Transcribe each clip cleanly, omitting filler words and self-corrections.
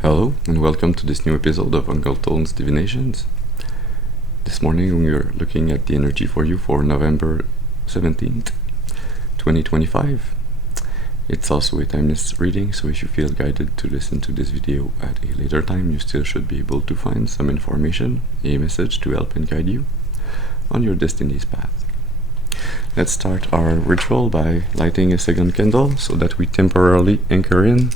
Hello and welcome to this new episode of Uncle Tone's Divinations. This morning we are looking at the energy for you for November 17th, 2025. It's also a timeless reading, so if you feel guided to listen to this video at a later time, you still should be able to find some information, a message to help and guide you on your destiny's path. Let's start our ritual by lighting a second candle so that we temporarily anchor in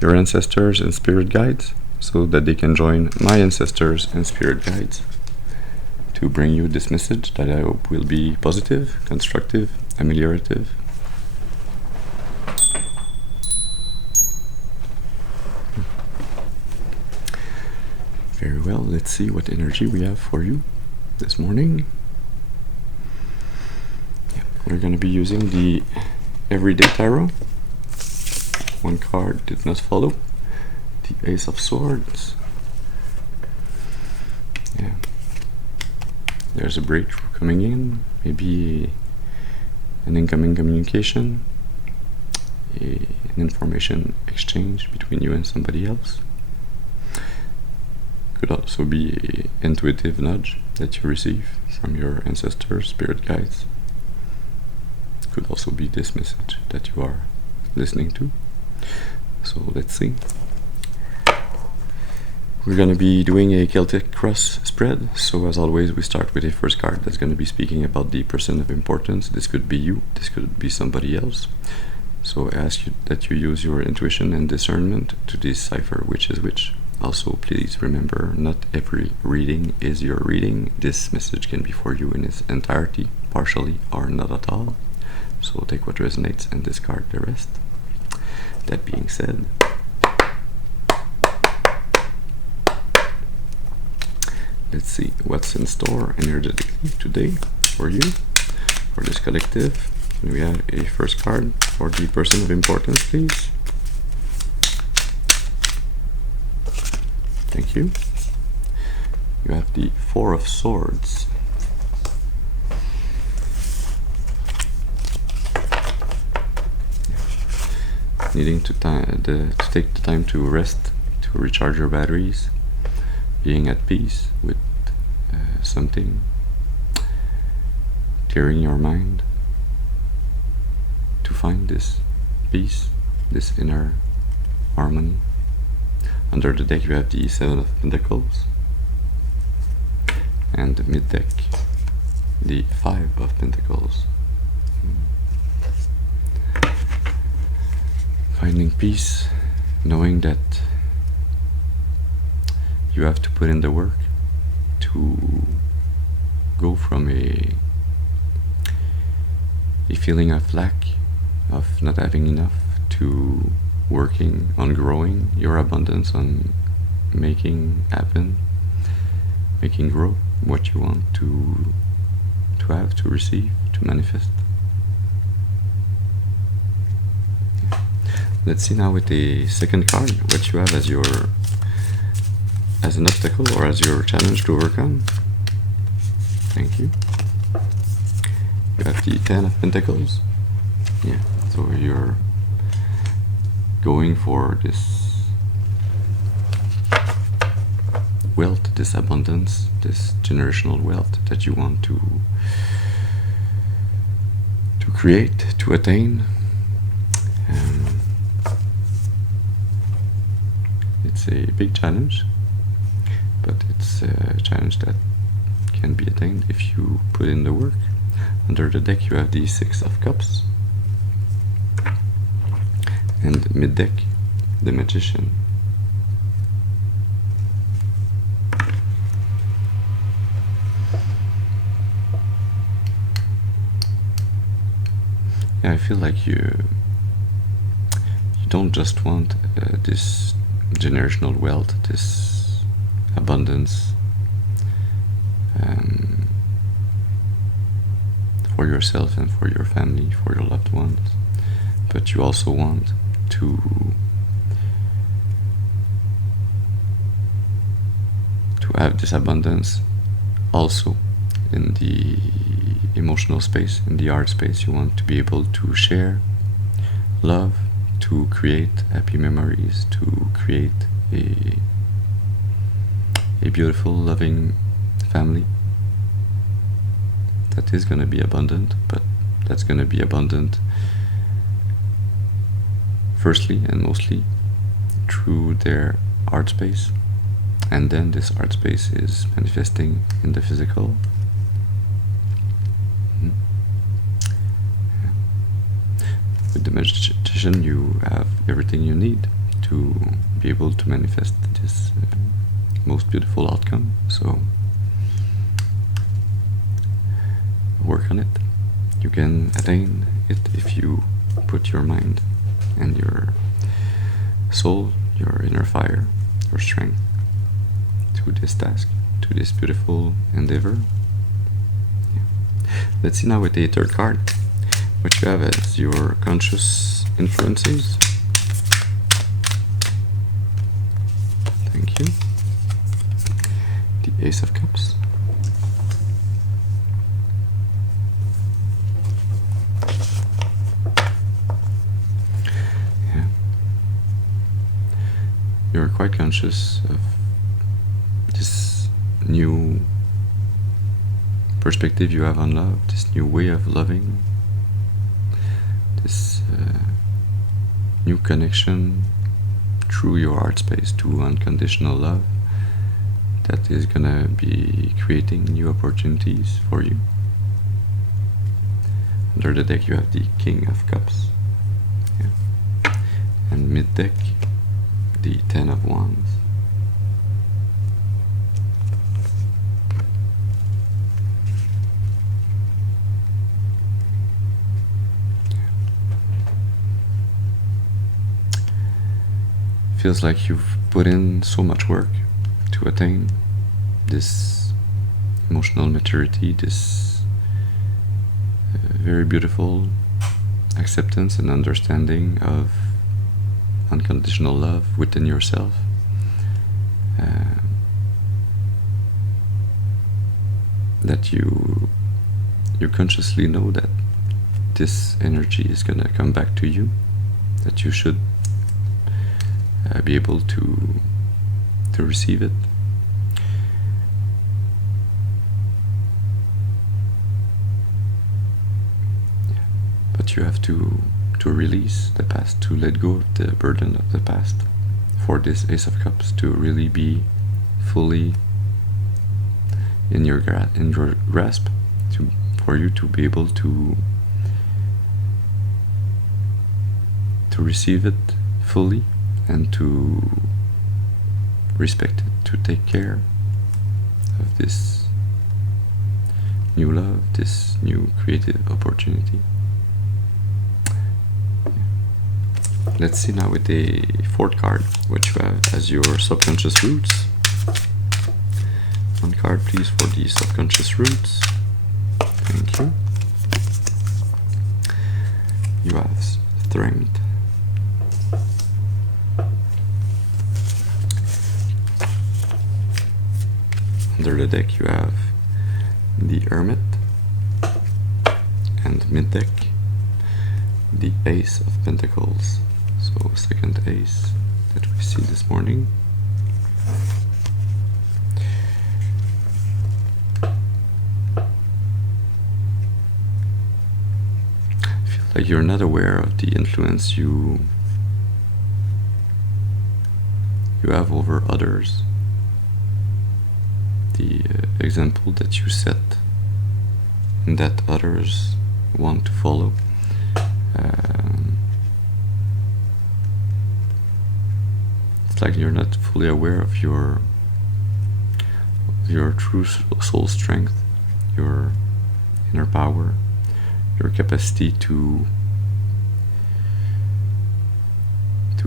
your ancestors and spirit guides so that they can join my ancestors and spirit guides to bring you this message that I hope will be positive, constructive, ameliorative. Very well, let's see what energy we have for you this morning. We're going to be using the Everyday Tarot. One card did not follow. The Ace of Swords. Yeah. There's a breakthrough coming in. Maybe an incoming communication. An information exchange between you and somebody else. Could also be an intuitive nudge that you receive from your ancestors, spirit guides. Could also be this message that you are listening to. So let's see. We're going to be doing a Celtic Cross spread. So as always, we start with a first card that's going to be speaking about the person of importance. This could be you, this could be somebody else. So I ask you that you use your intuition and discernment to decipher which is which. Also, please remember, not every reading is your reading. This message can be for you in its entirety, partially, or not at all. So take what resonates and discard the rest. That being said, let's see what's in store energetically today for you, for this collective. We have a first card for the person of importance, please. Thank you. You have the Four of Swords. Needing to take the time to rest, to recharge your batteries, being at peace with something, clearing your mind, to find this peace, this inner harmony. Under the deck you have the Seven of Pentacles, and mid-deck the Five of Pentacles. Finding peace, knowing that you have to put in the work to go from a feeling of lack, of not having enough, to working on growing your abundance, on making happen, making grow what you want to have, to receive, to manifest. Let's see now with the second card what you have as an obstacle or as your challenge to overcome. Thank you. You have the Ten of Pentacles. Yeah, so you're going for this wealth, this abundance, this generational wealth that you want to create, to attain. It's a big challenge, but it's a challenge that can be attained if you put in the work. Under the deck you have the Six of Cups, and mid-deck the Magician. Yeah, I feel like you don't just want this generational wealth, this abundance for yourself and for your family, for your loved ones, but you also want to have this abundance also in the emotional space, in the art space. You want to be able to share love, to create happy memories, to create a beautiful, loving family that is going to be abundant, but that's going to be abundant firstly and mostly through their art space, and then this art space is manifesting in the physical. With the magician, you have everything you need to be able to manifest this most beautiful outcome. So work on it. You can attain it if you put your mind and your soul, your inner fire, your strength to this task, to this beautiful endeavor. Let's see now with the third card what you have as your conscious influences. Thank you. The Ace of Cups. Yeah. You're quite conscious of this new perspective you have on love, this new way of loving, this new connection through your art space to unconditional love that is gonna be creating new opportunities for you. Under the deck you have the King of Cups, yeah. And mid deck the Ten of Wands. Feels like you've put in so much work to attain this emotional maturity, this very beautiful acceptance and understanding of unconditional love within yourself. That you consciously know that this energy is gonna come back to you, that you should be able to receive it. But you have to release the past, to let go of the burden of the past, for this Ace of Cups to really be fully in your grasp, for you to be able to receive it fully and to respect it, to take care of this new love, this new creative opportunity. Let's see now with the fourth card what you have as your subconscious roots. One card please for the subconscious roots. Thank you. You have Strength. Under the deck you have the Hermit, and mid deck the Ace of Pentacles. So second ace that we see this morning. I feel like you're not aware of the influence you have over others, the example that you set and that others want to follow. It's like you're not fully aware of your true soul strength, your inner power, your capacity to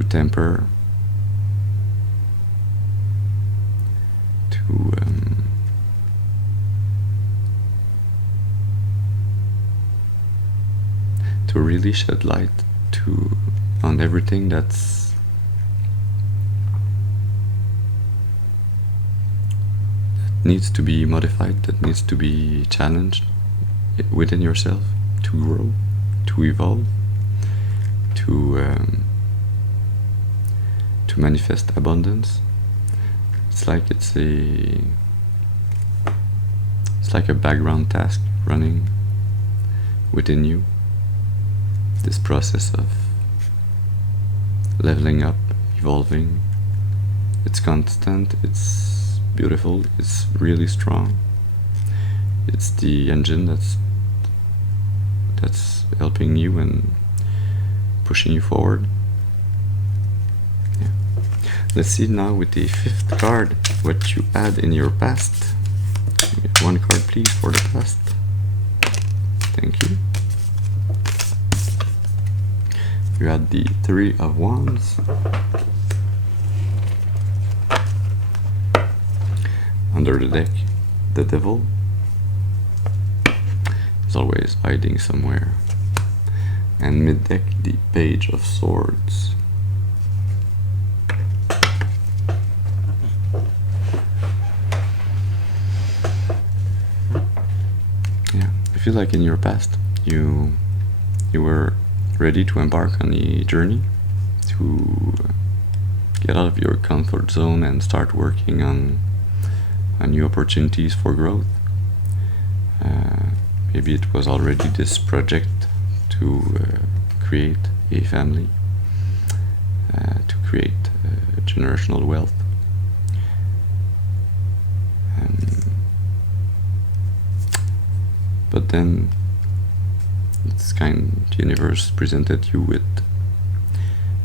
temper, to really shed light on everything that needs to be modified, that needs to be challenged within yourself, to grow, to evolve, to to manifest abundance. It's like a background task running within you. This process of leveling up, evolving, it's constant, it's beautiful, it's really strong. It's the engine that's helping you and pushing you forward. Yeah. Let's see now with the 5th card what you had in your past. One card please for the past. Thank you. You had the 3 of Wands. Under the deck, the Devil is always hiding somewhere. And mid-deck, the Page of Swords. Yeah, I feel like in your past, you were ready to embark on the journey to get out of your comfort zone and start working on new opportunities for growth. Maybe it was already this project to create a family, to create generational wealth. But then the universe presented you with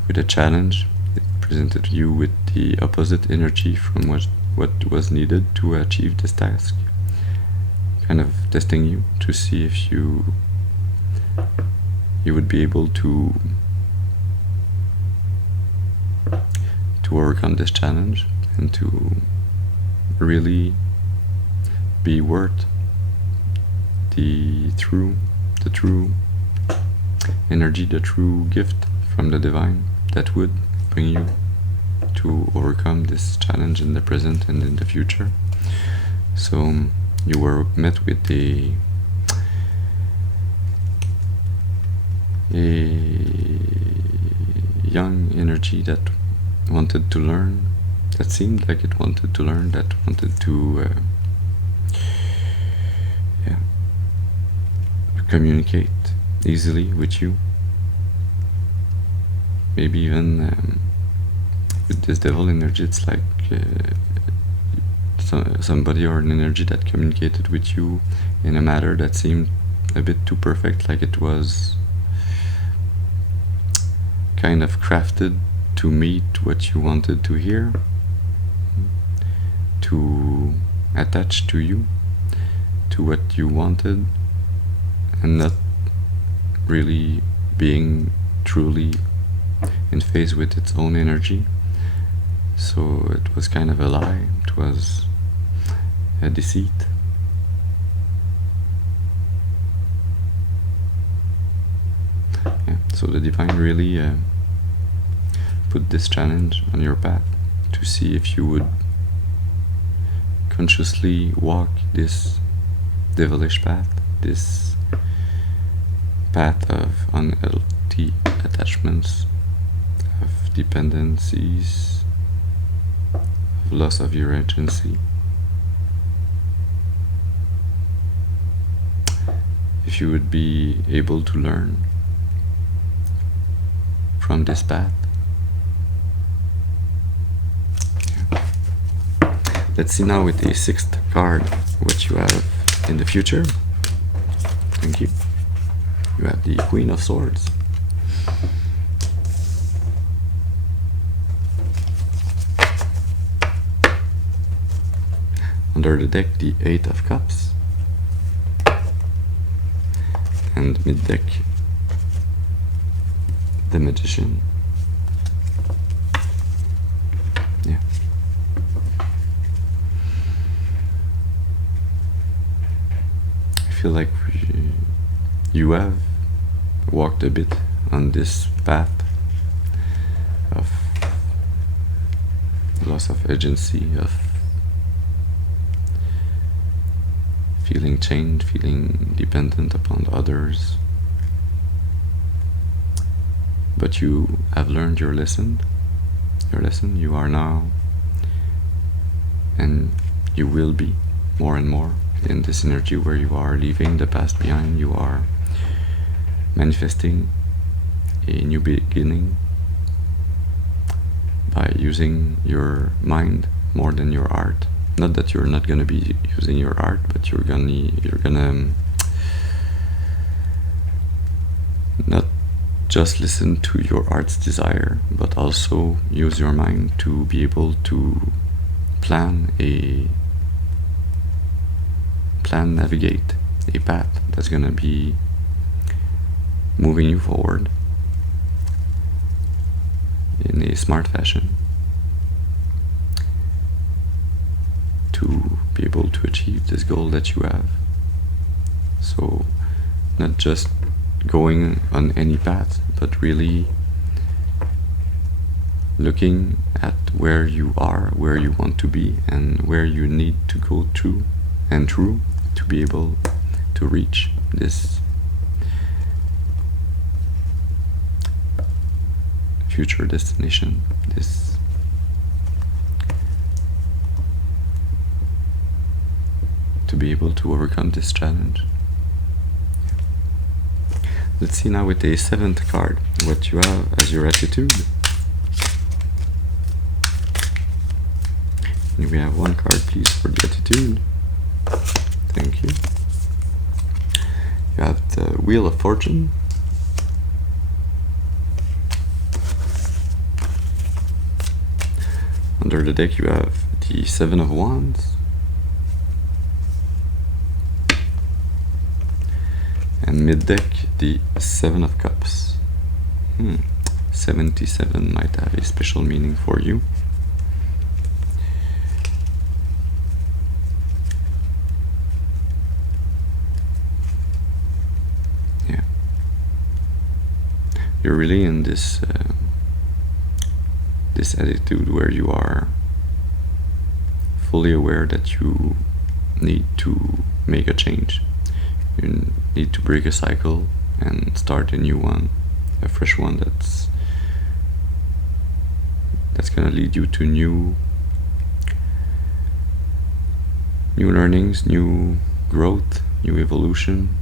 a challenge. It presented you with the opposite energy from what was needed to achieve this task, kind of testing you to see if you would be able to work on this challenge and to really be worth the true energy, the true gift from the divine that would bring you to overcome this challenge in the present and in the future. So you were met with a young energy that wanted to learn, that seemed like it wanted to learn, that wanted to communicate easily with you. Maybe even with this devil energy, it's like somebody or an energy that communicated with you in a matter that seemed a bit too perfect, like it was kind of crafted to meet what you wanted to hear, to attach to you, to what you wanted, and not really being truly in phase with its own energy. So it was kind of a lie, it was a deceit. Yeah, so the divine really put this challenge on your path to see if you would consciously walk this devilish path, this path of unhealthy attachments, of dependencies, of loss of your agency. If you would be able to learn from this path. Let's see now with the 6th card what you have in the future. Thank you. You have the Queen of Swords. Under the deck, the 8 of Cups. And mid-deck, the Magician. Yeah. I feel like you have walked a bit on this path of loss of agency, of feeling chained, feeling dependent upon others. But you have learned your lesson. your lesson. You are now, and you will be more and more in this energy where you are leaving the past behind. You are manifesting a new beginning by using your mind more than your art. Not that you're not gonna be using your art, but you're gonna not just listen to your art's desire, but also use your mind to be able to navigate a path that's gonna be moving you forward in a smart fashion to be able to achieve this goal that you have. So not just going on any path, but really looking at where you are, where you want to be, and where you need to go to and through to be able to reach this future destination, to be able to overcome this challenge. Let's see now with the 7th card what you have as your attitude. And we have 1 card, please, for the attitude. Thank you. You have the Wheel of Fortune. Under the deck you have the 7 of Wands. And mid-deck, the 7 of Cups. 77 might have a special meaning for you. Yeah. You're really in this this attitude where you are fully aware that you need to make a change. You need to break a cycle and start a new one, a fresh one that's gonna lead you to new learnings, new growth, new evolution.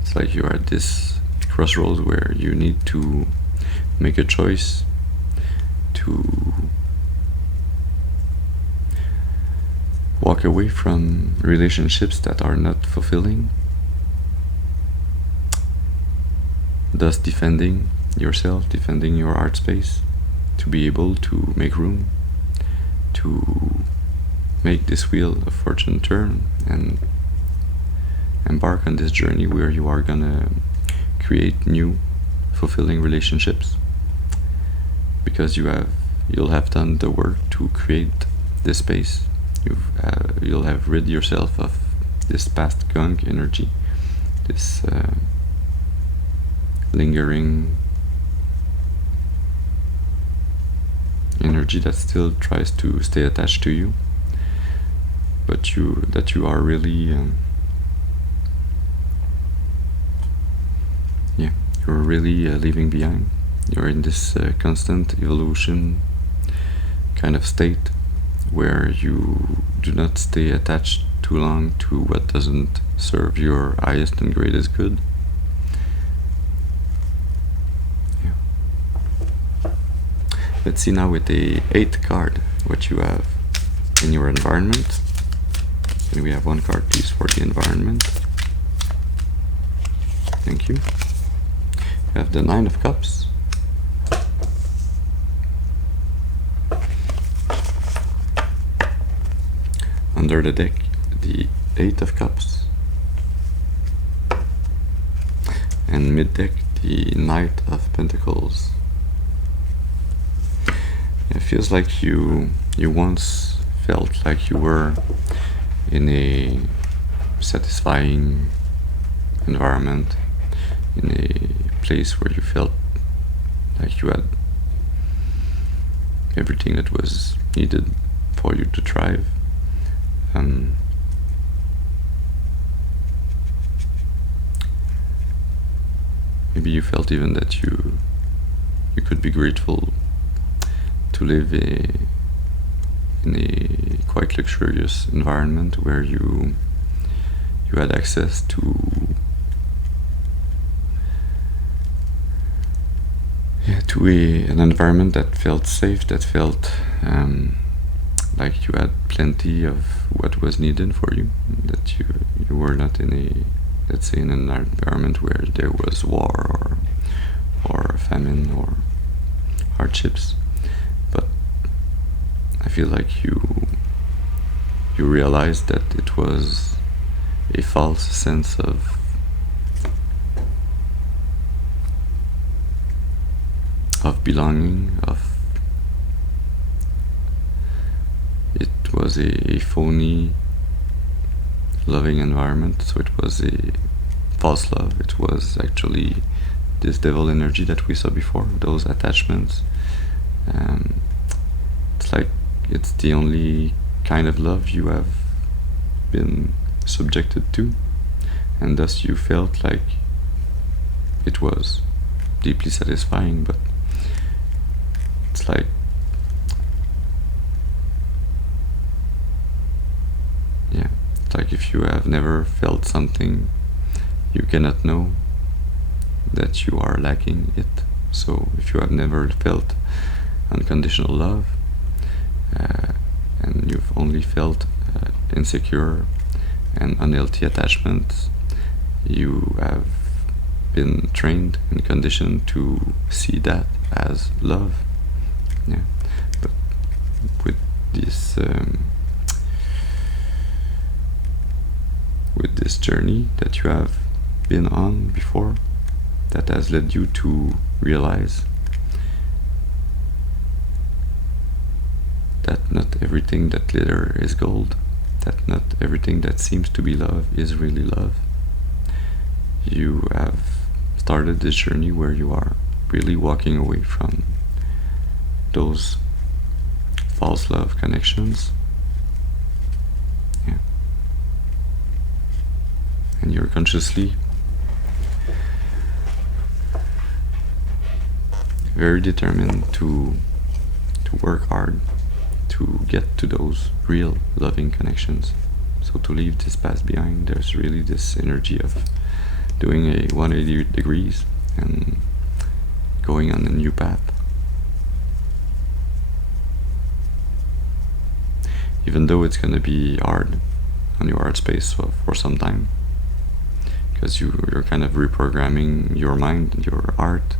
It's like you are at this crossroads where you need to make a choice to walk away from relationships that are not fulfilling, thus defending yourself, defending your art space, to be able to make room to make this Wheel of Fortune turn and embark on this journey where you are gonna create new fulfilling relationships, because you'll have done the work to create this space. You'll have rid yourself of this past gunk energy, this lingering energy that still tries to stay attached to you, but you are really you're really leaving behind. You're in this constant evolution kind of state where you do not stay attached too long to what doesn't serve your highest and greatest good. Yeah. Let's see now with the 8th card what you have in your environment. And we have 1 card, please, for the environment. Thank you. We have the 9 of Cups. Under the deck, the 8 of Cups. And mid-deck, the Knight of Pentacles. It feels like you once felt like you were in a satisfying environment, in a place where you felt like you had everything that was needed for you to thrive. Maybe you felt even that you could be grateful to live in a quite luxurious environment where you had access to an environment that felt safe, that felt like you had plenty of what was needed for you, that you were not in let's say, in an environment where there was war or famine or hardships. But I feel like you realized that it was a false sense of belonging, it was a phony loving environment, so it was a false love. It was actually this devil energy that we saw before, those attachments. It's like it's the only kind of love you have been subjected to, and thus you felt like it was deeply satisfying. But it's like it's like if you have never felt something, you cannot know that you are lacking it. So if you have never felt unconditional love, and you've only felt insecure and unhealthy attachments, you have been trained and conditioned to see that as love. But with this journey that you have been on before, that has led you to realize that not everything that glitters is gold, that not everything that seems to be love is really love. You have started this journey where you are really walking away from those false love connections. And you're consciously very determined to work hard to get to those real loving connections. So to leave this past behind, there's really this energy of doing a 180 degrees and going on a new path. Even though it's going to be hard on your heart space for some time, because you're kind of reprogramming your mind, your heart,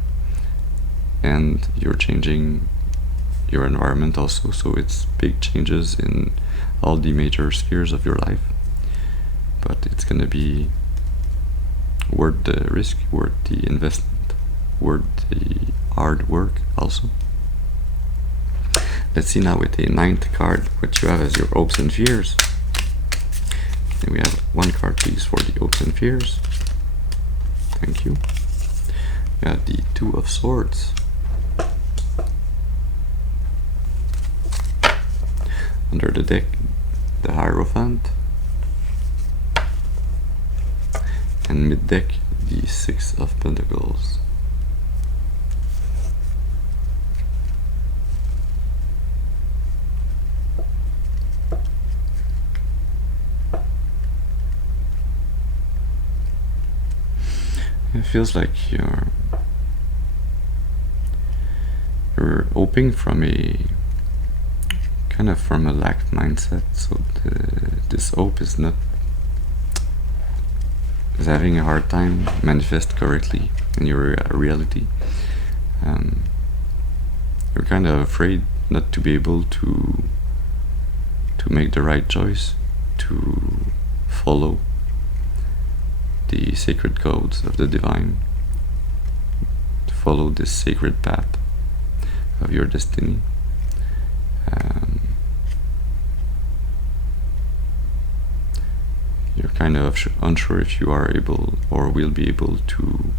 and you're changing your environment also. So it's big changes in all the major spheres of your life, but it's going to be worth the risk, worth the investment, worth the hard work also. Let's see now with the 9th card what you have as your hopes and fears. And we have one card please for the hopes and fears. Thank you. We have the 2 of Swords. Under the deck, the Hierophant. And mid deck, the 6 of Pentacles. It feels like you're hoping from a kind of from a lack mindset. So this hope is having a hard time manifest correctly in your reality. You're kind of afraid not to be able to make the right choice, to follow the sacred codes of the divine, to follow this sacred path of your destiny. You're kind of unsure if you are able or will be able to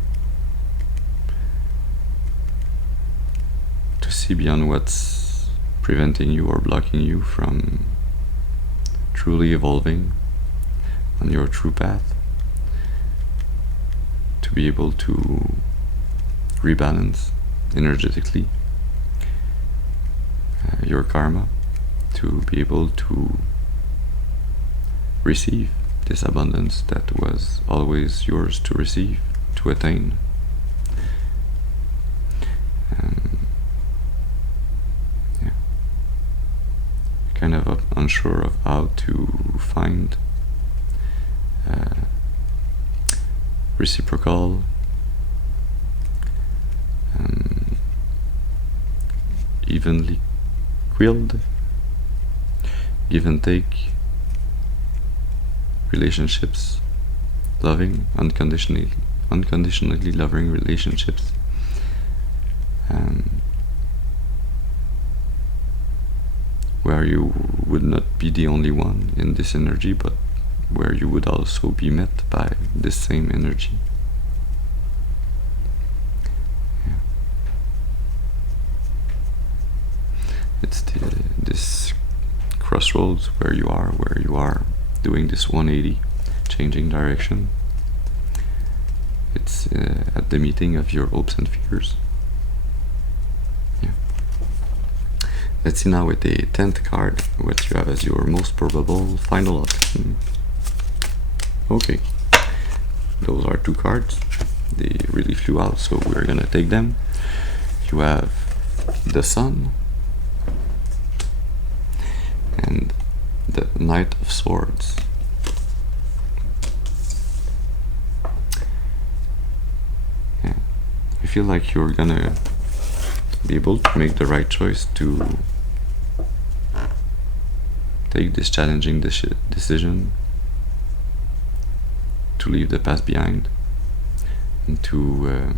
see beyond what's preventing you or blocking you from truly evolving on your true path, to be able to rebalance energetically your karma, to be able to receive this abundance that was always yours to receive, to attain. Yeah, kind of unsure of how to find reciprocal evenly quilled give and take relationships, loving, unconditionally loving relationships, where you would not be the only one in this energy, but where you would also be met by this same energy. Yeah. It's this crossroads where you are doing this 180, changing direction. It's at the meeting of your hopes and fears. Yeah. Let's see now with the 10th card what you have as your most probable final outcome. Okay, those are 2 cards. They really flew out, so we're gonna take them. You have the Sun and the Knight of Swords. Yeah, I feel like you're gonna be able to make the right choice to take this challenging decision, to leave the past behind, and to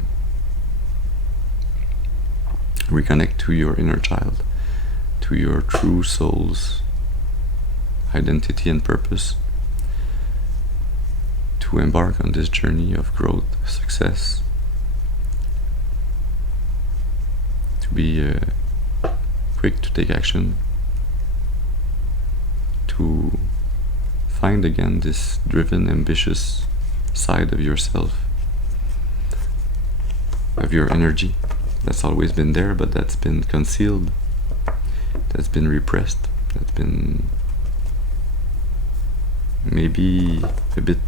reconnect to your inner child, to your true soul's identity and purpose, to embark on this journey of growth, success, to be quick to take action, to find again this driven, ambitious side of yourself, of your energy that's always been there, but that's been concealed, that's been repressed, that's been maybe a bit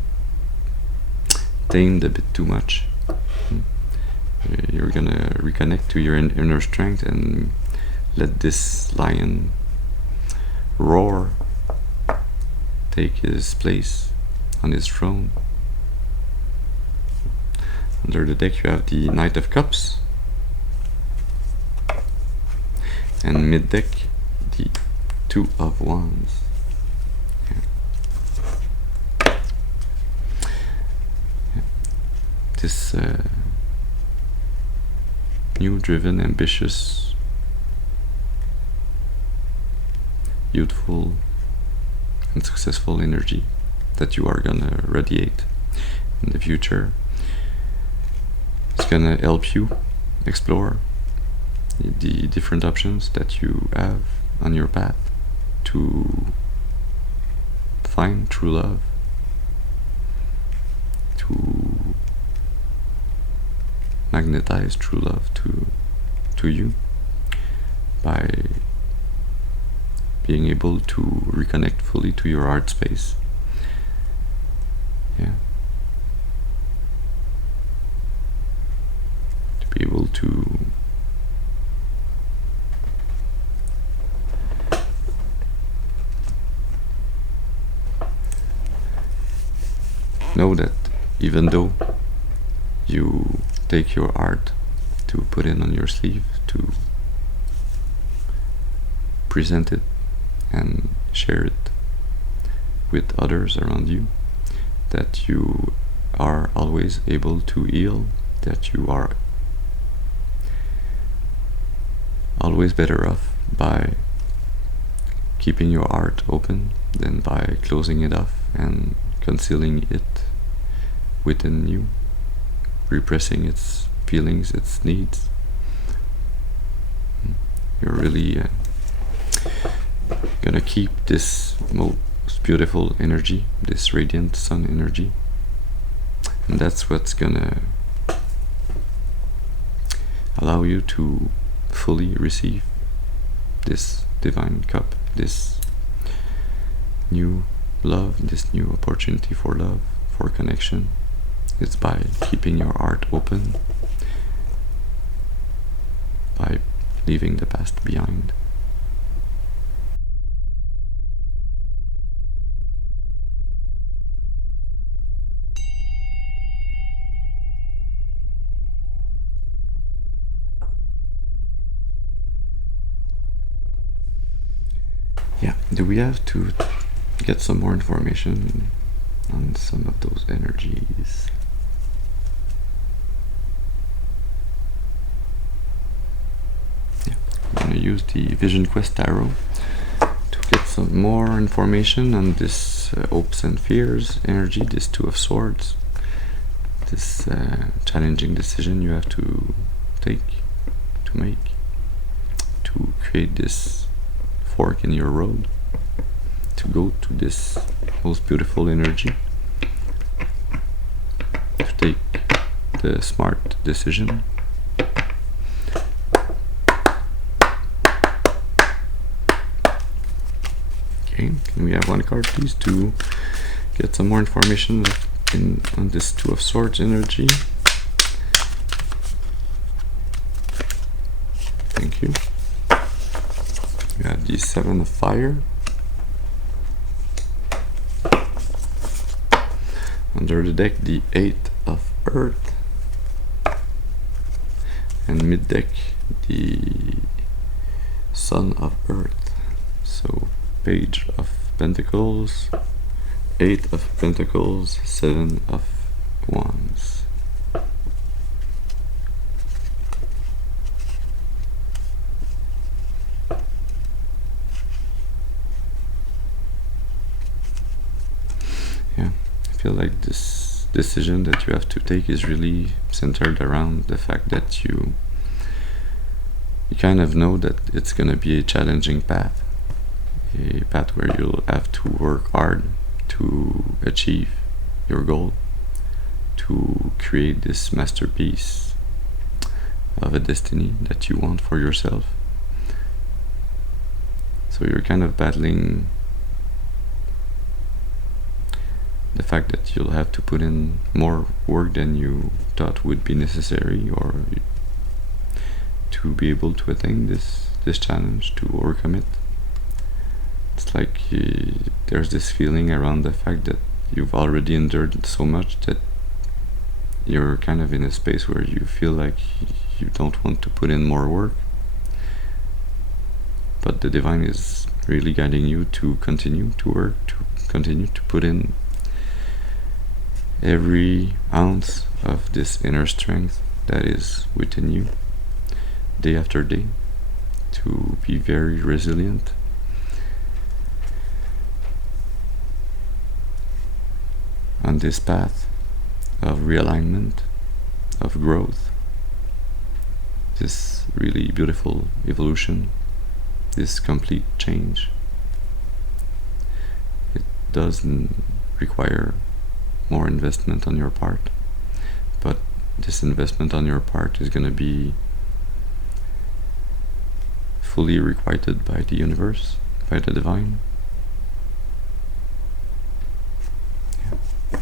tamed a bit too much. You're gonna reconnect to your inner strength and let this lion roar, take his place on his throne. Under the deck you have the Knight of Cups, and mid deck the 2 of Wands. This new, driven, ambitious, youthful and successful energy that you are gonna radiate in the future. It's gonna help you explore the different options that you have on your path to find true love, to magnetize true love to you by being able to reconnect fully to your art space. Yeah. To be able to know that even though you take your art to put it on your sleeve, to present it and share it with others around you, that you are always able to heal, that you are always better off by keeping your art open than by closing it off and concealing it within you, repressing its feelings, its needs. You're really gonna keep this most beautiful energy, this radiant sun energy, and that's what's gonna allow you to fully receive this divine cup, this new love, this new opportunity for love, for connection. It's by keeping your heart open, by leaving the past behind. Yeah, do we have to get some more information on some of those energies? Yeah, I'm gonna use the Vision Quest Tarot to get some more information on this hopes and fears energy, this Two of Swords, this challenging decision you have to make to create this fork in your road, to go to this most beautiful energy, to take the smart decision. Okay, can we have one card please to get some more information on this Two of Swords energy? Thank you. We have the Seven of Fire. Under the deck, the Eight of Earth. And mid deck, the Son of Earth. So, Page of Pentacles, Eight of Pentacles, Seven of Wands. I feel like this decision that you have to take is really centered around the fact that you kind of know that it's gonna be a challenging path, a path where you'll have to work hard to achieve your goal, to create this masterpiece of a destiny that you want for yourself. So you're kind of battling the fact that you'll have to put in more work than you thought would be necessary, or to be able to attain this challenge, to overcome it. It's like there's this feeling around the fact that you've already endured so much that you're kind of in a space where you feel like you don't want to put in more work, but the divine is really guiding you to continue to work, to continue to put in every ounce of this inner strength that is within you, day after day, to be very resilient, on this path of realignment, of growth, this really beautiful evolution, this complete change. It doesn't require more investment on your part, but this investment on your part is going to be fully requited by the universe, by the divine. Yeah.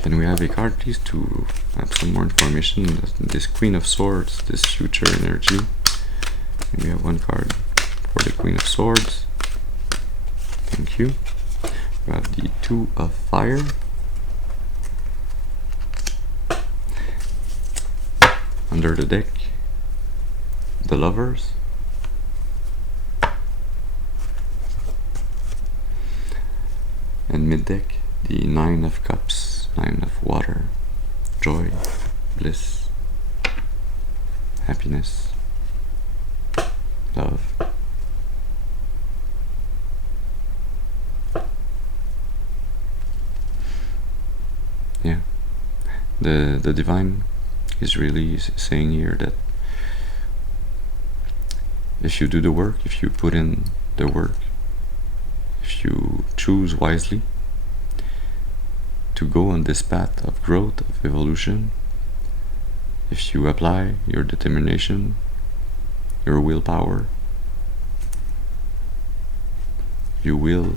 Can we have a card please to have some more information? This Queen of Swords, this future energy. And we have one card for the Queen of Swords. Thank you. We have the Two of Fire. Under the deck, the Lovers. And mid deck, the Nine of Cups, Nine of Water, joy, bliss, happiness, love. Yeah, The divine is really saying here that if you do the work, if you put in the work, if you choose wisely to go on this path of growth, of evolution, if you apply your determination, your willpower, you will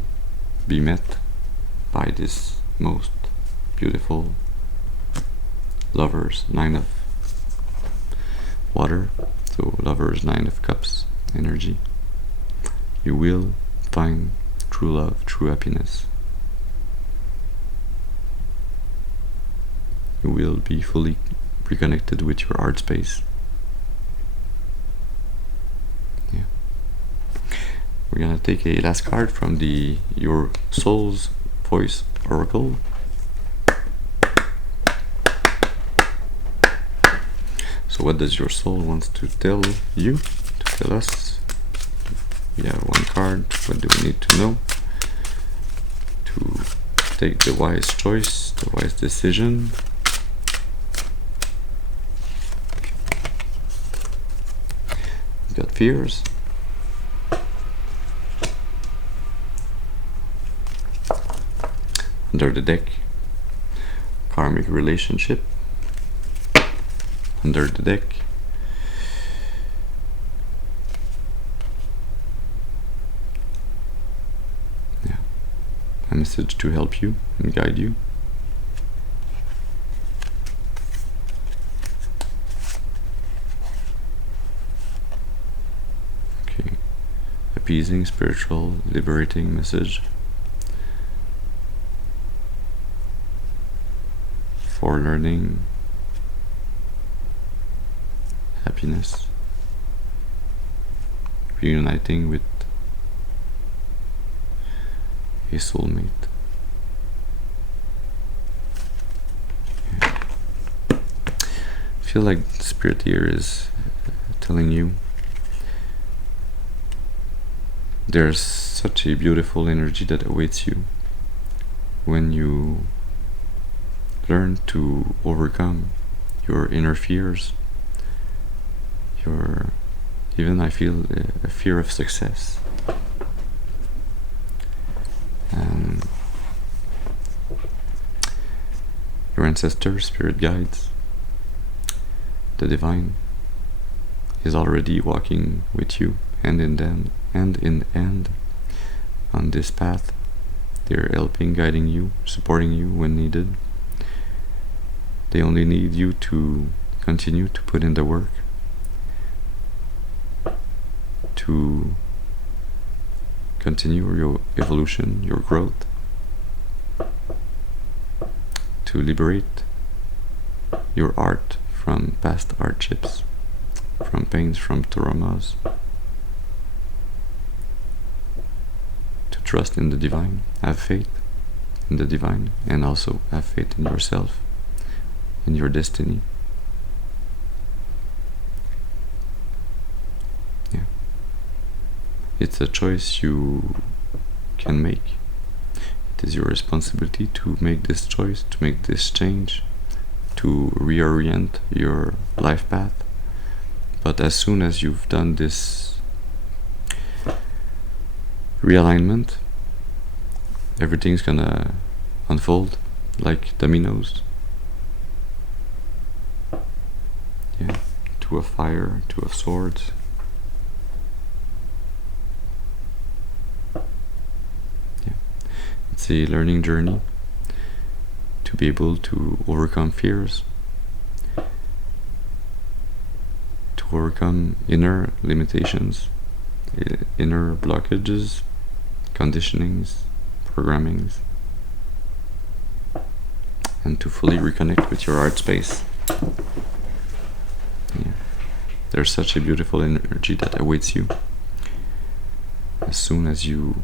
be met by this most beautiful lovers, 9 of water, so lovers, 9 of cups energy. You will find true love, true happiness. You will be fully reconnected with your heart space. Yeah. We're gonna take a last card from the Your Soul's Voice Oracle. So what does your soul want to tell you, to tell us? We have one card. What do we need to know to take the wise choice, the wise decision? We got fears. Under the deck, karmic relationship. Under the deck, yeah, a message to help you and guide you. Okay, appeasing, spiritual, liberating message for learning, happiness, reuniting with a soulmate. Yeah. I feel like Spirit here is telling you there's such a beautiful energy that awaits you when you learn to overcome your inner fears, even I feel a fear of success. Your ancestors, spirit guides, the divine is already walking with you hand in hand on this path. They're helping, guiding you, supporting you when needed. They only need you to continue to put in the work, to continue your evolution, your growth, to liberate your art from past hardships, from pains, from traumas, to trust in the divine, have faith in the divine, and also have faith in yourself, in your destiny. Yeah. It's a choice you can make. It is your responsibility to make this choice, to make this change, to reorient your life path. But as soon as you've done this realignment, everything's gonna unfold like dominoes. Yeah, Two of Fire, Two of Swords. Yeah, it's a learning journey to be able to overcome fears, to overcome inner limitations, inner blockages, conditionings, programmings, and to fully reconnect with your art space. Yeah. There's such a beautiful energy that awaits you as soon as you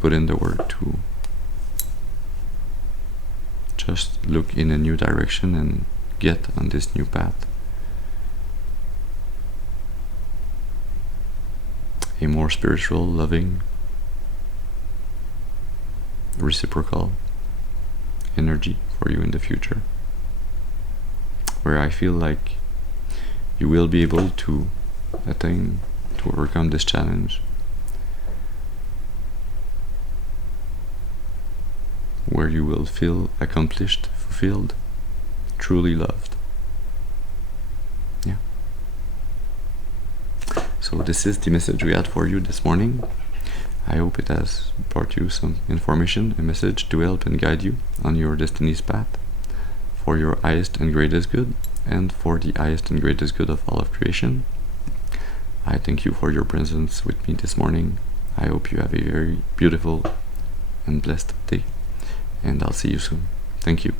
put in the work to just look in a new direction and get on this new path. A more spiritual, loving, reciprocal, energy for you in the future, where I feel like you will be able to attain, to overcome this challenge, where you will feel accomplished, fulfilled, truly loved. Yeah. So this is the message we had for you this morning. I hope it has brought you some information, a message to help and guide you on your destiny's path for your highest and greatest good, and for the highest and greatest good of all of creation. I thank you for your presence with me this morning. I hope you have a very beautiful and blessed day, and I'll see you soon. Thank you.